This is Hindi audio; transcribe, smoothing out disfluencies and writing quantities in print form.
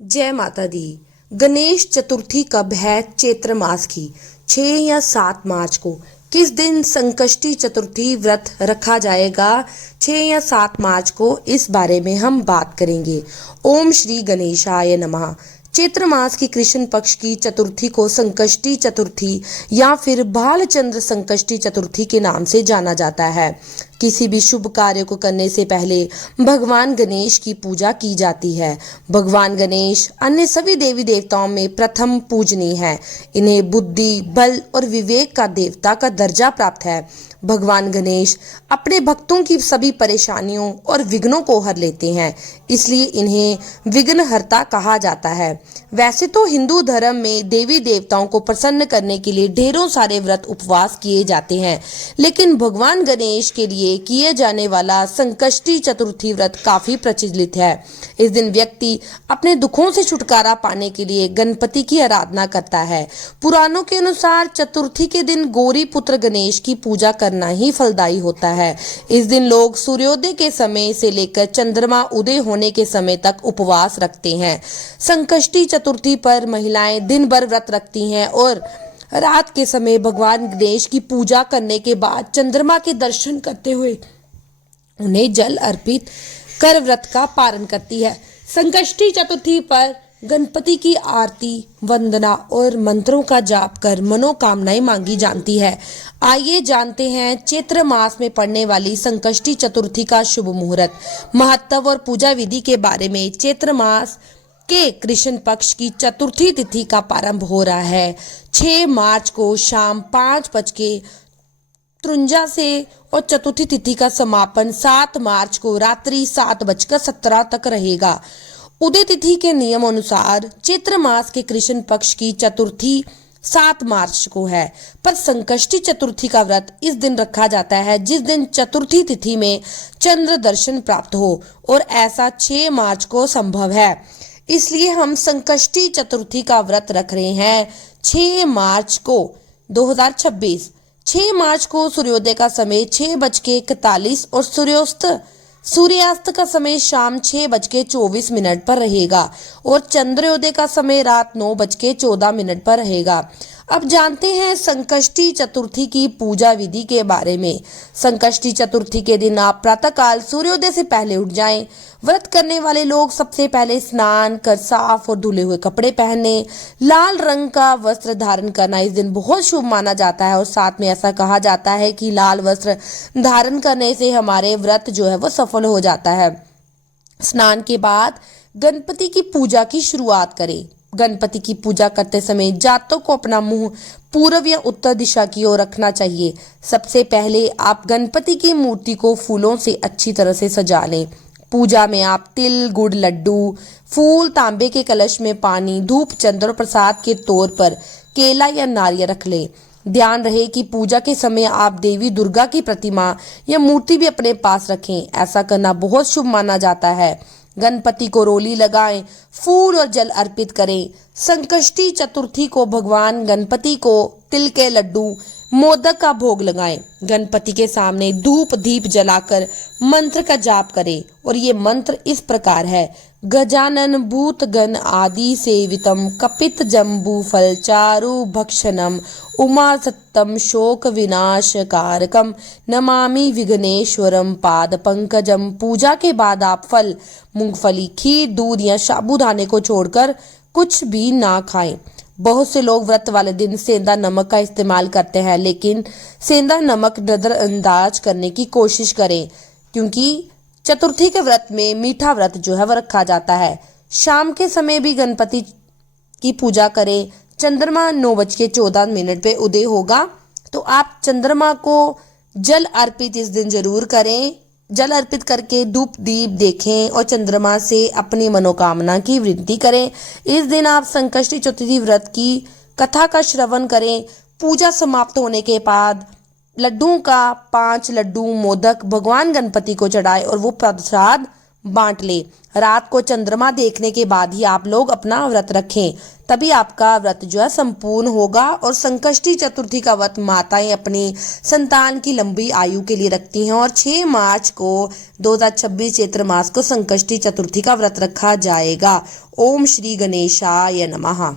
जय माता दी। गणेश चतुर्थी कब है? चैत्र मास की 6 या 7 मार्च को। किस दिन संकष्टी चतुर्थी व्रत रखा जाएगा? 6 या 7 मार्च को इस बारे में हम बात करेंगे। ओम श्री गणेशाय नमः। चैत्र मास की कृष्ण पक्ष की चतुर्थी को संकष्टी चतुर्थी या फिर भालचंद्र संकष्टी चतुर्थी के नाम से जाना जाता है। किसी भी शुभ कार्य को करने से पहले भगवान गणेश की पूजा की जाती है। भगवान गणेश अन्य सभी देवी देवताओं में प्रथम पूजनीय है। इन्हें बुद्धि, बल और विवेक का देवता का दर्जा प्राप्त है। भगवान गणेश अपने भक्तों की सभी परेशानियों और विघ्नों को हर लेते हैं, इसलिए इन्हें विघ्नहर्ता कहा जाता है। वैसे तो हिंदू धर्म में देवी देवताओं को प्रसन्न करने के लिए ढेरों सारे व्रत उपवास किए जाते हैं, लेकिन भगवान गणेश के लिए किए जाने वाला संकष्टी चतुर्थी व्रत काफी प्रचलित है। इस दिन व्यक्ति अपने दुखों से छुटकारा पाने के लिए गणपति की आराधना करता है। पुराणों के अनुसार चतुर्थी के दिन गौरी पुत्र गणेश की पूजा करना ही फलदायी होता है। इस दिन लोग सूर्योदय के समय से लेकर चंद्रमा उदय होने के समय तक उपवास रखते हैं। संकष्टी चतुर्थी पर महिलाएं दिन भर व्रत रखती हैं और रात के समय भगवान गणेश की पूजा करने के बाद चंद्रमा के दर्शन करते हुए उन्हें जल अर्पित कर व्रत का पालन करती है। संकष्टी चतुर्थी पर गणपति की आरती, वंदना और मंत्रों का जाप कर मनोकामनाएं मांगी जाती है। आइए जानते हैं चैत्र मास में पड़ने वाली संकष्टी चतुर्थी का शुभ मुहूर्त, महत्व और पूजा विधि के बारे में। चैत्र मास के कृष्ण पक्ष की चतुर्थी तिथि का प्रारंभ हो रहा है 6 मार्च को शाम 5:53 से और चतुर्थी तिथि का समापन 7 मार्च को रात्रि 7:17 तक रहेगा। उदय तिथि के नियम अनुसार चैत्र मास के कृष्ण पक्ष की चतुर्थी 7 मार्च को है, पर संकष्टी चतुर्थी का व्रत इस दिन रखा जाता है जिस दिन चतुर्थी तिथि में चंद्र दर्शन प्राप्त हो, और ऐसा 6 मार्च को संभव है। इसलिए हम संकष्टी चतुर्थी का व्रत रख रहे हैं 6 मार्च को 2026। 6 मार्च को सूर्योदय का समय 6:41 और सूर्यास्त का समय शाम 6:24 पर रहेगा और चंद्रोदय का समय रात 9:14 पर रहेगा। अब जानते हैं संकष्टी चतुर्थी की पूजा विधि के बारे में। संकष्टी चतुर्थी के दिन आप प्रातःकाल सूर्योदय से पहले उठ जाएं। व्रत करने वाले लोग सबसे पहले स्नान कर साफ और धुले हुए कपड़े पहने। लाल रंग का वस्त्र धारण करना इस दिन बहुत शुभ माना जाता है और साथ में ऐसा कहा जाता है कि लाल वस्त्र धारण करने से हमारे व्रत जो है वो सफल हो जाता है। स्नान के बाद गणपति की पूजा की शुरुआत करें। गणपति की पूजा करते समय जातकों को अपना मुंह पूर्व या उत्तर दिशा की ओर रखना चाहिए। सबसे पहले आप गणपति की मूर्ति को फूलों से अच्छी तरह से सजा लें। पूजा में आप तिल, गुड़, लड्डू, फूल, तांबे के कलश में पानी, धूप, चंद्र और प्रसाद के तौर पर केला या नारियल रख लें। ध्यान रहे कि पूजा के समय आप देवी दुर्गा की प्रतिमा या मूर्ति भी अपने पास रखें। ऐसा करना बहुत शुभ माना जाता है। गणपति को रोली लगाएं, फूल और जल अर्पित करें। संकष्टी चतुर्थी को भगवान गणपति को तिल के लड्डू, मोदक का भोग लगाएं। गणपति के सामने धूप दीप जलाकर मंत्र का जाप करें और ये मंत्र इस प्रकार है: गजानन भूत गण आदि सेवितम कपित जम्बू फल चारु भक्षणम उमा सत्तम शोक विनाश कारकम नमामि विघ्नेश्वरम पाद पंकजम। पूजा के बाद आप फल, मूंगफली, खीर, दूध या साबूदाने को छोड़कर कुछ भी ना खाएं। बहुत से लोग व्रत वाले दिन सेंधा नमक का इस्तेमाल करते हैं, लेकिन सेंधा नमक नजरअंदाज करने की कोशिश करें, क्योंकि चतुर्थी के व्रत में मीठा व्रत जो है वह रखा जाता है। शाम के समय भी गणपति की पूजा करें। चंद्रमा 9:14 पे उदय होगा, तो आप चंद्रमा को जल अर्पित इस दिन जरूर करें। जल अर्पित करके धूप दीप देखें और चंद्रमा से अपनी मनोकामना की वृद्धि करें। इस दिन आप संकष्टी चतुर्थी व्रत की कथा का श्रवण करें। पूजा समाप्त होने के बाद लड्डुओं का 5 लड्डू मोदक भगवान गणपति को चढ़ाएं और वो प्रसाद बांट ले। रात को चंद्रमा देखने के बाद ही आप लोग अपना व्रत रखें, तभी आपका व्रत जो है संपूर्ण होगा। और संकष्टी चतुर्थी का व्रत माताएं अपनी संतान की लंबी आयु के लिए रखती हैं। और 6 मार्च को 2026 चैत्र मास को संकष्टी चतुर्थी का व्रत रखा जाएगा। ओम श्री गणेशाय नमः।